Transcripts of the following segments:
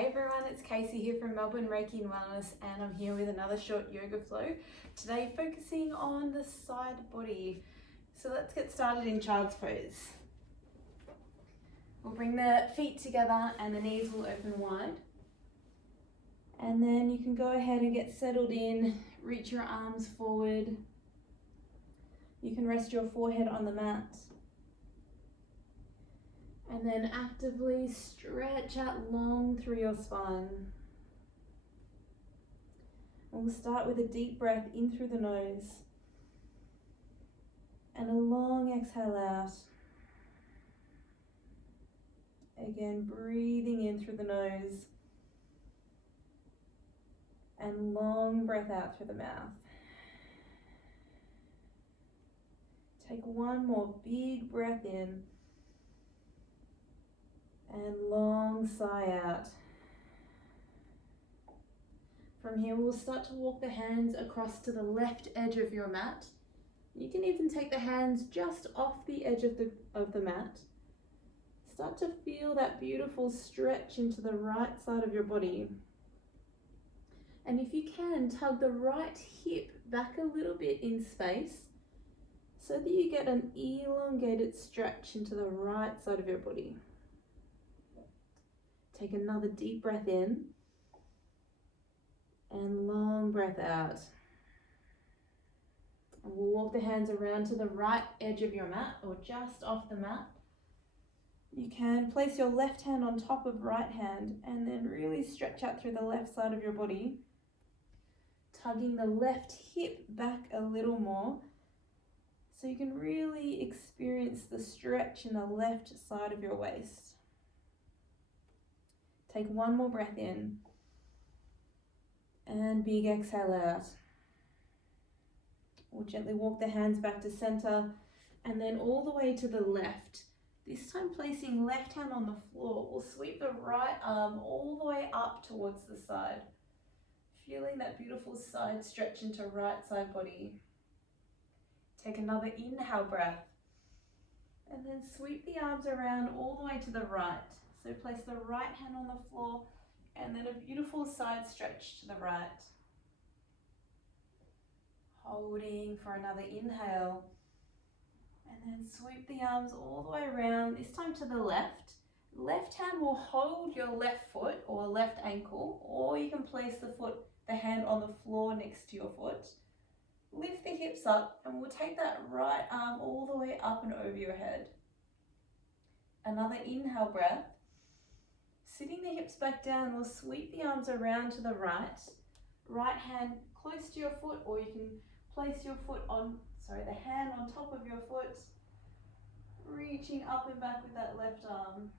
Hey everyone, it's Casey here from Melbourne Reiki and Wellness, and I'm here with another short yoga flow. Today focusing on the side body. So let's get started in child's pose. We'll bring the feet together and the knees will open wide. And then you can go ahead and get settled in, reach your arms forward. You can rest your forehead on the mat. And then actively stretch out long through your spine. And we'll start with a deep breath in through the nose and a long exhale out. Again, breathing in through the nose and long breath out through the mouth. Take one more big breath in and long sigh out. From here, we'll start to walk the hands across to the left edge of your mat. You can even take the hands just off the edge of the mat. Start to feel that beautiful stretch into the right side of your body. And if you can, tug the right hip back a little bit in space so that you get an elongated stretch into the right side of your body. Take another deep breath in and long breath out. And we'll walk the hands around to the right edge of your mat or just off the mat. You can place your left hand on top of right hand and then really stretch out through the left side of your body, tugging the left hip back a little more so you can really experience the stretch in the left side of your waist. Take one more breath in and big exhale out. We'll gently walk the hands back to center and then all the way to the left. This time placing left hand on the floor. We'll sweep the right arm all the way up towards the side. Feeling that beautiful side stretch into right side body. Take another inhale breath and then sweep the arms around all the way to the right. So place the right hand on the floor and then a beautiful side stretch to the right. Holding for another inhale. And then sweep the arms all the way around, this time to the left. Left hand will hold your left foot or left ankle, or you can place the hand on the floor next to your foot. Lift the hips up and we'll take that right arm all the way up and over your head. Another inhale breath. Sitting the hips back down, we'll sweep the arms around to the right. Right hand close to your foot, or you can place your the hand on top of your foot. Reaching up and back with that left arm.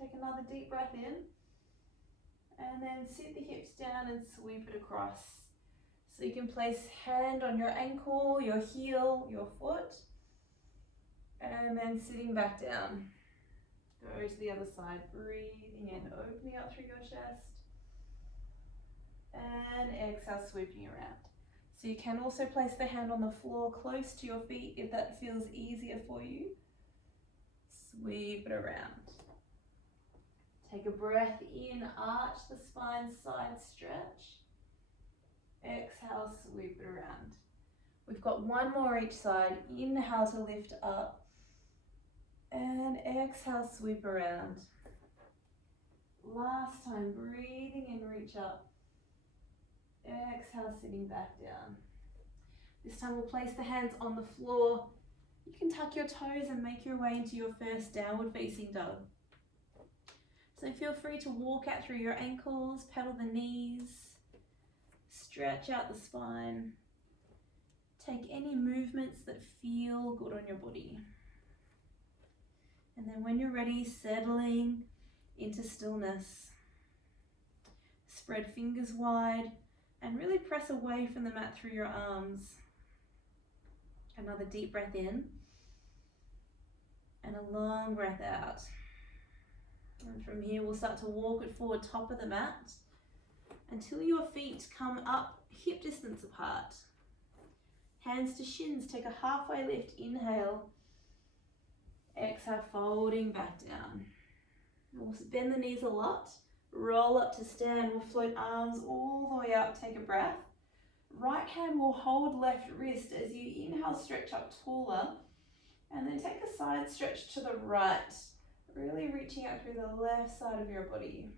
Take another deep breath in. And then sit the hips down and sweep it across. So you can place hand on your ankle, your heel, your foot. And then sitting back down. Go to the other side, breathing in, opening up through your chest. And exhale, sweeping around. So you can also place the hand on the floor close to your feet if that feels easier for you. Sweep it around. Take a breath in, arch the spine, side stretch. Exhale, sweep it around. We've got one more each side. Inhale to lift up. And exhale, sweep around. Last time, breathing in, reach up. Exhale, sitting back down. This time we'll place the hands on the floor. You can tuck your toes and make your way into your first downward facing dog. So feel free to walk out through your ankles, pedal the knees, stretch out the spine. Take any movements that feel good on your body. And then when you're ready, settling into stillness. Spread fingers wide and really press away from the mat through your arms. Another deep breath in and a long breath out. And from here, we'll start to walk it forward, top of the mat, until your feet come up hip distance apart. Hands to shins, take a halfway lift, inhale. Exhale, folding back down. We'll bend the knees a lot. Roll up to stand. We'll float arms all the way up. Take a breath. Right hand will hold left wrist as you inhale, stretch up taller. And then take a side stretch to the right. Really reaching out through the left side of your body.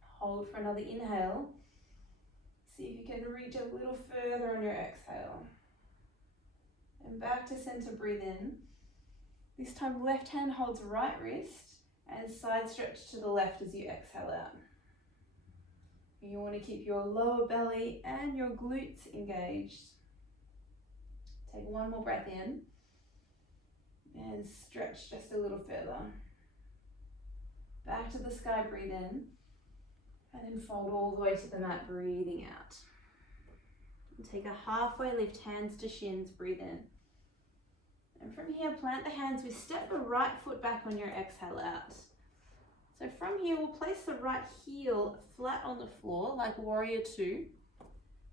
Hold for another inhale. See if you can reach a little further on your exhale. And back to center, breathe in. This time left hand holds right wrist and side stretch to the left as you exhale out. You want to keep your lower belly and your glutes engaged. Take one more breath in and stretch just a little further. Back to the sky, breathe in. And then fold all the way to the mat, breathing out. And take a halfway lift, hands to shins, breathe in. And from here, plant the hands. We step the right foot back on your exhale out. So from here, we'll place the right heel flat on the floor, like warrior two.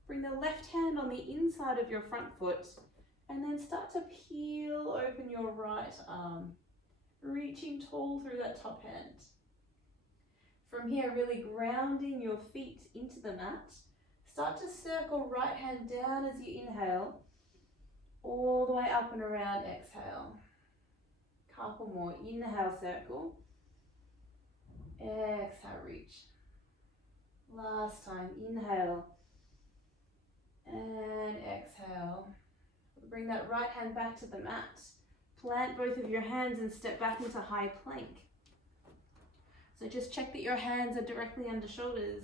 Bring the left hand on the inside of your front foot, and then start to peel open your right arm, reaching tall through that top hand. From here, really grounding your feet into the mat. Start to circle right hand down as you inhale, all the way up and around, exhale. Couple more, inhale, circle. Exhale, reach. Last time, inhale and exhale. Bring that right hand back to the mat. Plant both of your hands and step back into high plank. So just check that your hands are directly under shoulders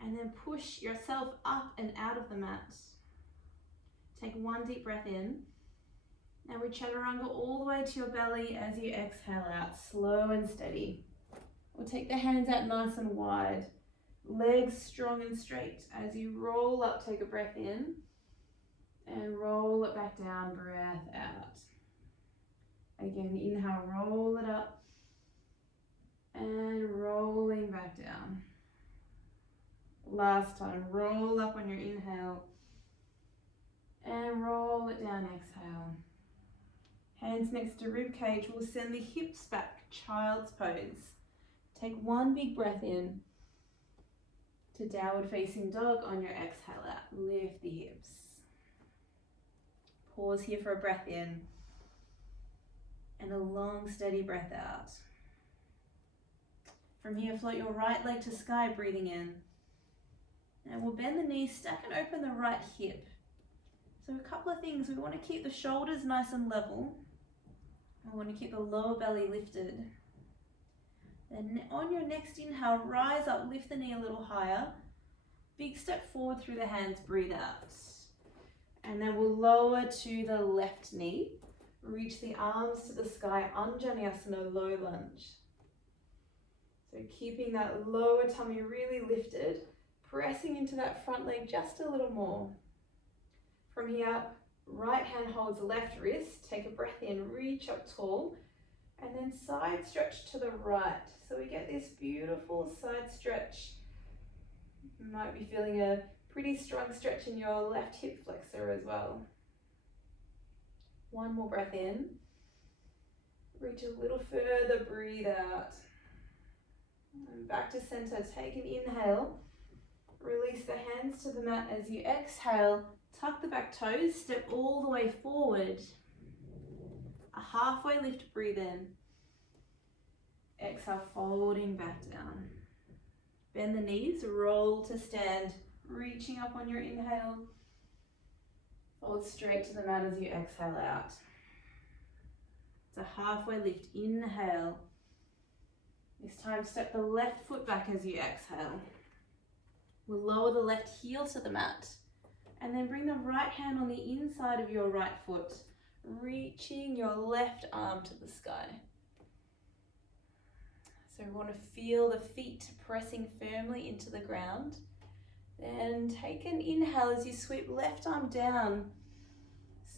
and then push yourself up and out of the mat. Take one deep breath in. Now we chaturanga all the way to your belly as you exhale out, slow and steady. We'll take the hands out nice and wide, legs strong and straight. As you roll up, take a breath in and roll it back down, breath out. Again, inhale, roll it up and rolling back down. Last time, roll up on your inhale and roll it down, exhale. Hands next to rib cage. We'll send the hips back, child's pose. Take one big breath in to downward facing dog on your exhale out. Lift the hips. Pause here for a breath in and a long steady breath out. From here, float your right leg to sky, breathing in. And we'll bend the knees, stack and open the right hip. So a couple of things. We want to keep the shoulders nice and level. We want to keep the lower belly lifted. Then on your next inhale, rise up, lift the knee a little higher. Big step forward through the hands, breathe out. And then we'll lower to the left knee. Reach the arms to the sky, Anjaneyasana, low lunge. So keeping that lower tummy really lifted, pressing into that front leg just a little more. From here, right hand holds left wrist. Take a breath in, reach up tall. And then side stretch to the right. So we get this beautiful side stretch. You might be feeling a pretty strong stretch in your left hip flexor as well. One more breath in. Reach a little further, breathe out. And back to center, take an inhale. Release the hands to the mat as you exhale. Tuck the back toes, step all the way forward. A halfway lift, breathe in. Exhale, folding back down. Bend the knees, roll to stand, reaching up on your inhale. Fold straight to the mat as you exhale out. It's a halfway lift, inhale. This time, step the left foot back as you exhale. We'll lower the left heel to the mat. And then bring the right hand on the inside of your right foot, reaching your left arm to the sky. So we want to feel the feet pressing firmly into the ground. Then take an inhale as you sweep left arm down.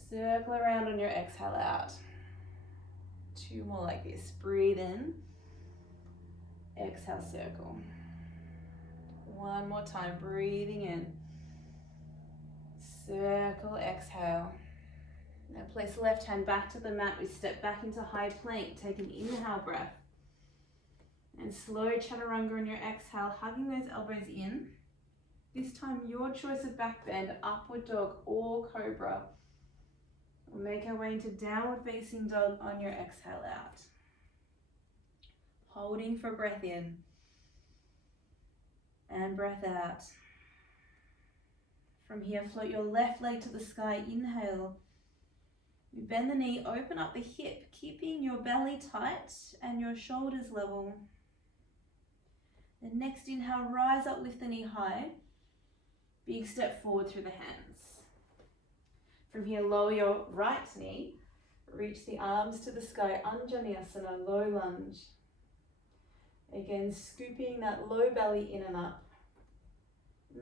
Circle around on your exhale out. Two more like this. Breathe in. Exhale, circle. One more time, breathing in. Circle, exhale. Now place left hand back to the mat. We step back into high plank. Take an inhale breath. And slow chaturanga on your exhale, hugging those elbows in. This time your choice of back bend, upward dog or cobra. We'll make our way into downward facing dog on your exhale out. Holding for breath in. And breath out. From here, float your left leg to the sky, inhale. You bend the knee, open up the hip, keeping your belly tight and your shoulders level. Then next inhale, rise up, lift the knee high. Big step forward through the hands. From here, lower your right knee, reach the arms to the sky, Anjaneyasana, low lunge. Again, scooping that low belly in and up.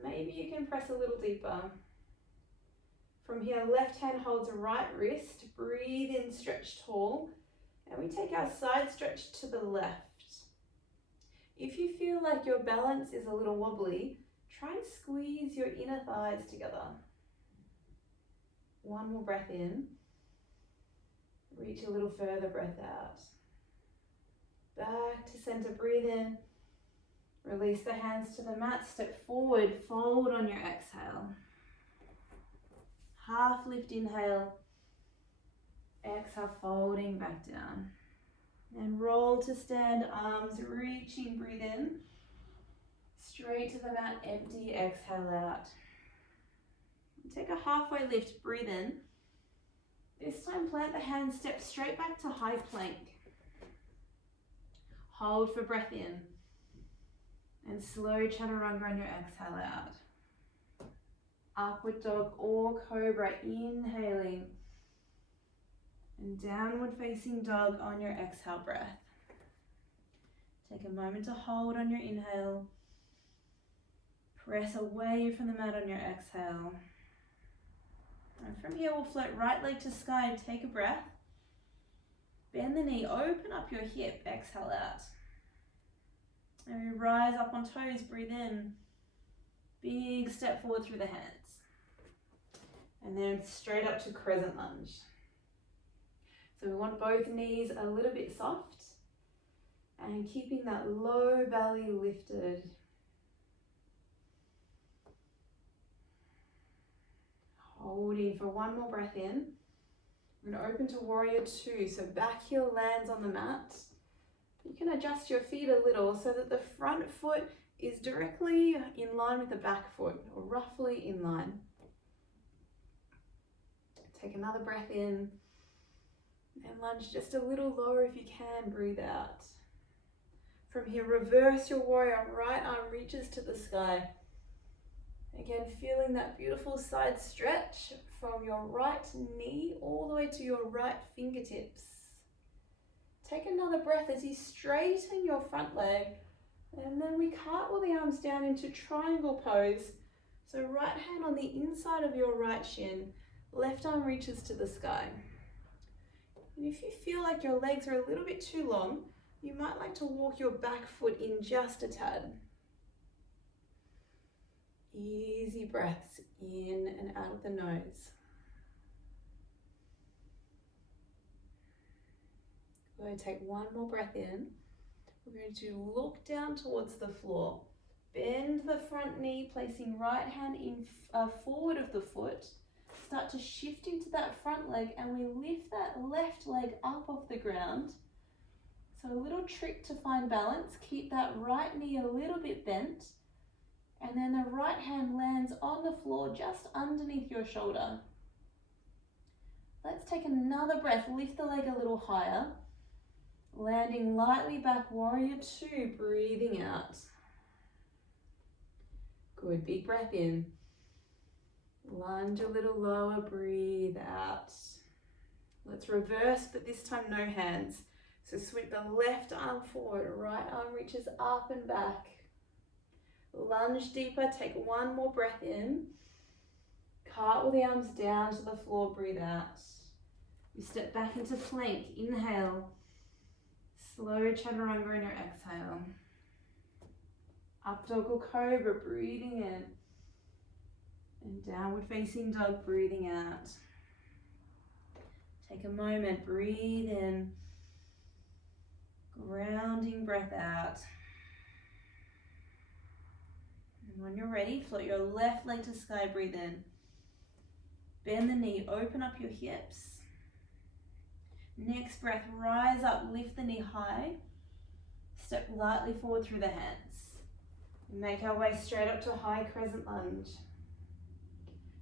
Maybe you can press a little deeper. From here, left hand holds right wrist, breathe in, stretch tall, and we take our side stretch to the left. If you feel like your balance is a little wobbly, try and squeeze your inner thighs together. One more breath in. Reach a little further, breath out. Back to center, breathe in. Release the hands to the mat, step forward, fold on your exhale. Half lift, inhale. Exhale, folding back down. And roll to stand, arms reaching, breathe in. Straight to the mat, empty, exhale out. Take a halfway lift, breathe in. This time plant the hands, step straight back to high plank. Hold for breath in. And slow chaturanga on your exhale out. Upward dog or cobra, inhaling. And downward facing dog on your exhale breath. Take a moment to hold on your inhale. Press away from the mat on your exhale. And from here we'll float right leg to sky and take a breath. Bend the knee, open up your hip, exhale out. And we rise up on toes, breathe in. Big step forward through the hands. And then straight up to crescent lunge. So we want both knees a little bit soft and keeping that low belly lifted. Holding for one more breath in. We're going to open to warrior two. So back heel lands on the mat. You can adjust your feet a little so that the front foot is directly in line with the back foot, or roughly in line. Take another breath in and lunge just a little lower if you can, breathe out. From here, reverse your warrior, right arm reaches to the sky. Again, feeling that beautiful side stretch from your right knee all the way to your right fingertips. Take another breath as you straighten your front leg, and then we cartwheel the arms down into triangle pose. So right hand on the inside of your right shin, left arm reaches to the sky. And if you feel like your legs are a little bit too long, you might like to walk your back foot in just a tad. Easy breaths in and out of the nose. We're going to take one more breath in. We're going to look down towards the floor. Bend the front knee, placing right hand in forward of the foot. Start to shift into that front leg, and we lift that left leg up off the ground. So a little trick to find balance. Keep that right knee a little bit bent, and then the right hand lands on the floor just underneath your shoulder. Let's take another breath. Lift the leg a little higher. Landing lightly back, warrior two, breathing out. Good, big breath in. Lunge a little lower, breathe out. Let's reverse, but this time no hands. So sweep the left arm forward, right arm reaches up and back. Lunge deeper, take one more breath in. Cartwheel the arms down to the floor, breathe out. You step back into plank, inhale. Slow chaturanga on your exhale. Up dog or cobra, breathing in. And downward facing dog, breathing out. Take a moment, breathe in. Grounding breath out. And when you're ready, float your left leg to sky, breathe in. Bend the knee, open up your hips. Next breath, rise up, lift the knee high. Step lightly forward through the hands. Make our way straight up to a high crescent lunge.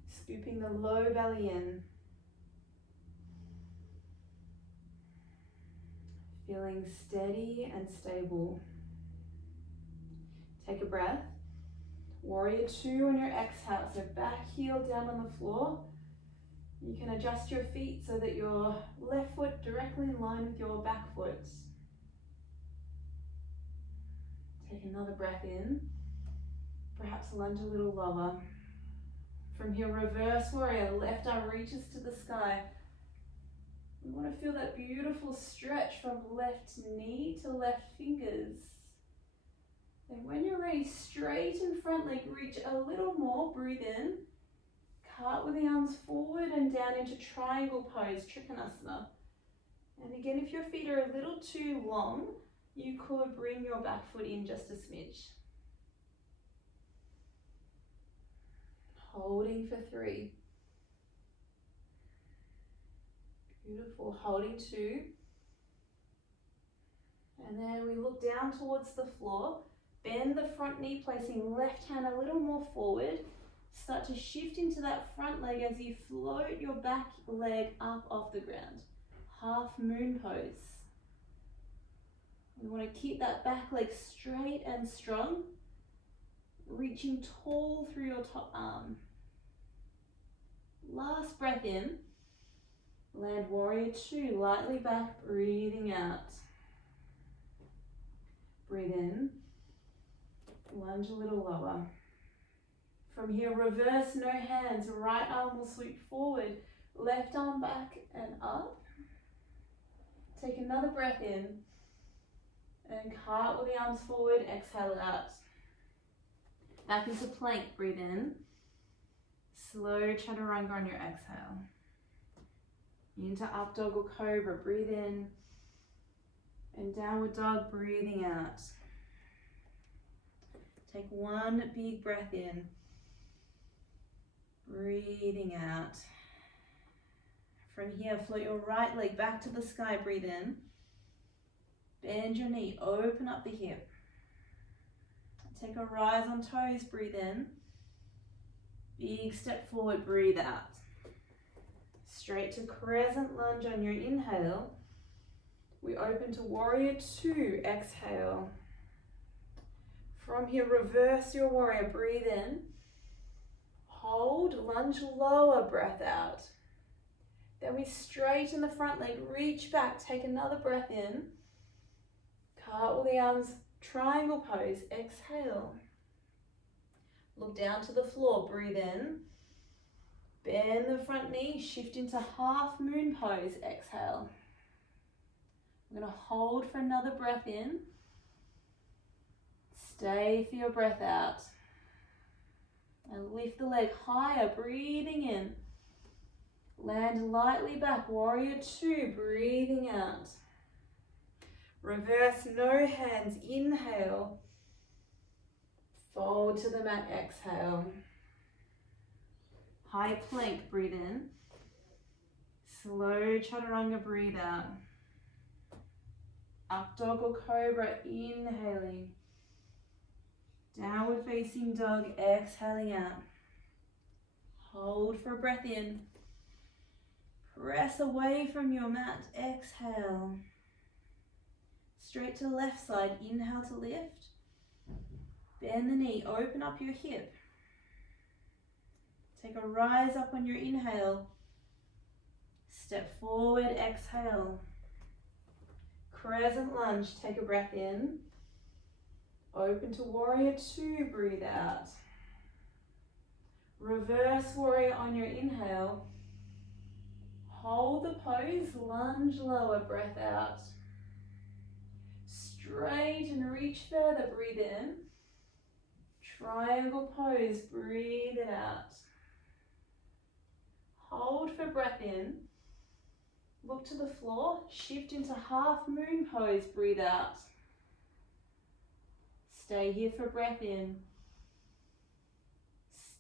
Scooping the low belly in. Feeling steady and stable. Take a breath. Warrior 2 on your exhale. So back heel down on the floor. You can adjust your feet so that your left foot directly in line with your back foot. Take another breath in. Perhaps lunge a little lower. From here, reverse warrior. Left arm reaches to the sky. We want to feel that beautiful stretch from left knee to left fingers. And when you're ready, straighten front leg, reach a little more, breathe in. Cartwheel the arms forward and down into triangle pose, Trikonasana. And again, if your feet are a little too long, you could bring your back foot in just a smidge. Holding for 3. Beautiful, holding 2. And then we look down towards the floor. Bend the front knee, placing left hand a little more forward. Start to shift into that front leg as you float your back leg up off the ground. Half moon pose. We want to keep that back leg straight and strong. Reaching tall through your top arm. Last breath in. Land warrior 2, lightly back, breathing out. Breathe in. Lunge a little lower. From here, reverse, no hands. Right arm will sweep forward. Left arm back and up. Take another breath in. And cartwheel the arms forward, exhale out. Back into plank, breathe in. Slow chaturanga on your exhale. Into up dog or cobra, breathe in. And downward dog, breathing out. Take one big breath in. Breathing out. From here, float your right leg back to the sky, breathe in. Bend your knee, open up the hip. Take a rise on toes, breathe in. Big step forward, breathe out. Straight to crescent lunge on your inhale. We open to warrior 2, exhale. From here, reverse your warrior, breathe in. Hold, lunge lower, breath out. Then we straighten the front leg, reach back, take another breath in. Cartwheel the arms, triangle pose, exhale. Look down to the floor, breathe in. Bend the front knee, shift into half moon pose, exhale. I'm going to hold for another breath in. Stay for your breath out. And lift the leg higher, breathing in. Land lightly back, warrior 2, breathing out. Reverse, no hands, inhale. Fold to the mat, exhale. High plank, breathe in. Slow chaturanga, breathe out. Up dog or cobra, inhaling. Downward facing dog, exhaling out. Hold for a breath in. Press away from your mat, exhale. Straight to the left side, inhale to lift. Bend the knee, open up your hip. Take a rise up on your inhale. Step forward, exhale. Crescent lunge, take a breath in. Open to warrior 2, breathe out. Reverse warrior on your inhale. Hold the pose, lunge lower, breath out. Straight and reach further, breathe in. Triangle pose, breathe it out. Hold for breath in. Look to the floor, shift into half moon pose, breathe out. Stay here for breath in.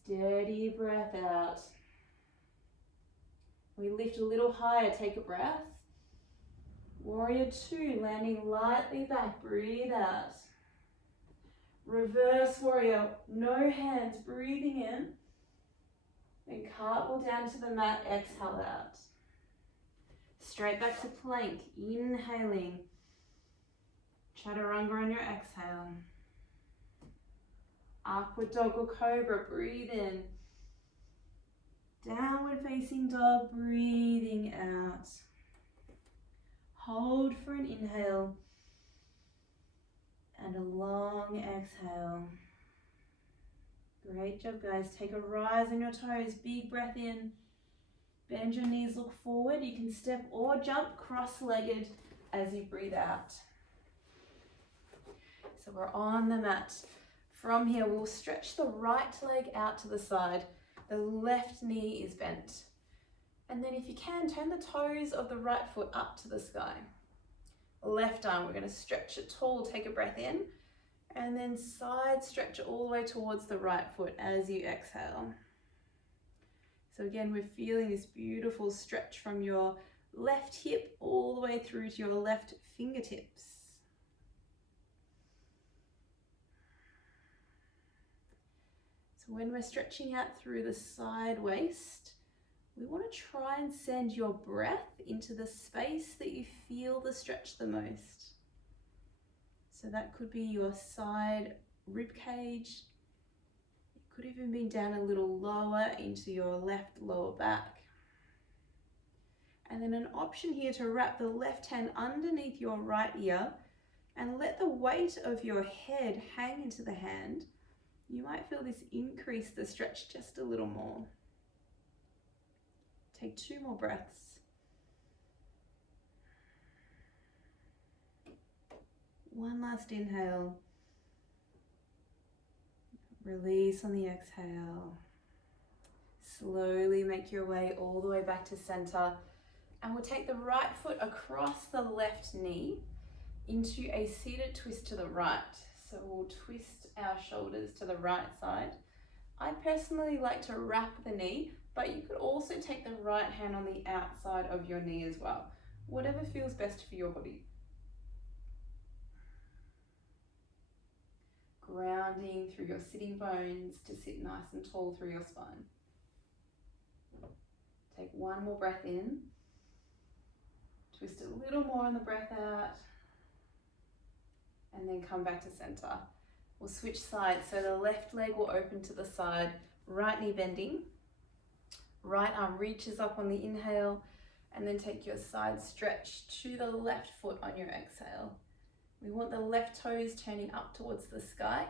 Steady breath out. We lift a little higher, take a breath. Warrior two, landing lightly back, breathe out. Reverse warrior, no hands, breathing in. Then cartwheel down to the mat, exhale out. Straight back to plank, inhaling. Chaturanga on your exhale. Upward dog or cobra, breathe in. Downward facing dog, breathing out. Hold for an inhale. And a long exhale. Great job, guys. Take a rise on your toes, big breath in. Bend your knees, look forward. You can step or jump cross-legged as you breathe out. So we're on the mat. From here, we'll stretch the right leg out to the side. The left knee is bent. And then if you can, turn the toes of the right foot up to the sky. Left arm, we're going to stretch it tall. Take a breath in. And then side stretch it all the way towards the right foot as you exhale. So again, we're feeling this beautiful stretch from your left hip all the way through to your left fingertips. So when we're stretching out through the side waist, we want to try and send your breath into the space that you feel the stretch the most. So that could be your side rib cage. It could even be down a little lower into your left lower back. And then an option here to wrap the left hand underneath your right ear and let the weight of your head hang into the hand. You might feel this increase the stretch just a little more. Take 2 more breaths. One last inhale. Release on the exhale. Slowly make your way all the way back to center. And we'll take the right foot across the left knee into a seated twist to the right. So we'll twist our shoulders to the right side. I personally like to wrap the knee, but you could also take the right hand on the outside of your knee as well. Whatever feels best for your body. Grounding through your sitting bones to sit nice and tall through your spine. Take 1 more breath in. Twist a little more on the breath out. And then come back to center. We'll switch sides. So the left leg will open to the side, right knee bending. Right arm reaches up on the inhale, and then take your side stretch to the left foot on your exhale. We want the left toes turning up towards the sky.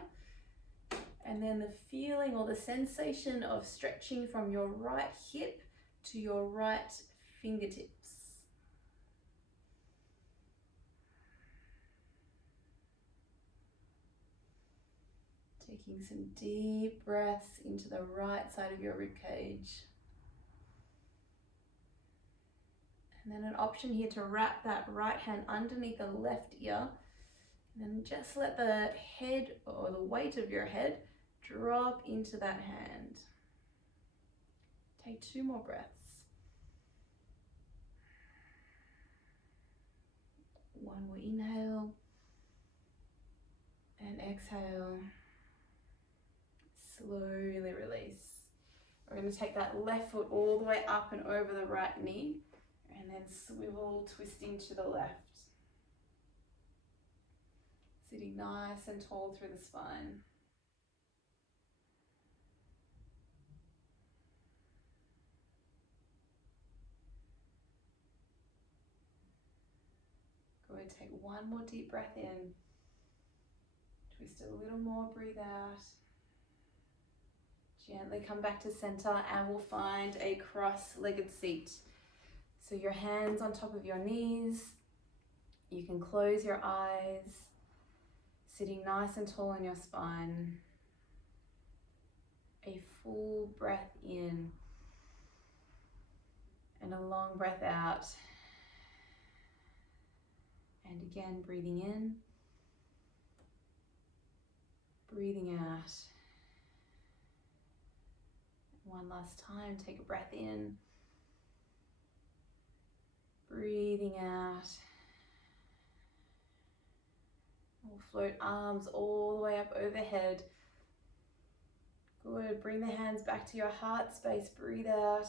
And then the feeling or the sensation of stretching from your right hip to your right fingertips. Taking some deep breaths into the right side of your rib cage. And then an option here to wrap that right hand underneath the left ear. And then just let the head or the weight of your head drop into that hand. Take 2 more breaths. 1 more inhale. And exhale. Slowly release. We're going to take that left foot all the way up and over the right knee. And then swivel, twisting to the left. Sitting nice and tall through the spine. Go ahead, take 1 more deep breath in. Twist a little more, breathe out. Gently come back to center and we'll find a cross-legged seat. So your hands on top of your knees. You can close your eyes. Sitting nice and tall on your spine. A full breath in. And a long breath out. And again, breathing in, breathing out. One last time, take a breath in, breathing out. We'll float arms all the way up overhead. Good, bring the hands back to your heart space, breathe out.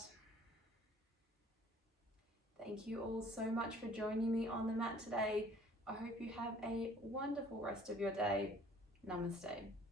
Thank you all so much for joining me on the mat today. I hope you have a wonderful rest of your day. Namaste.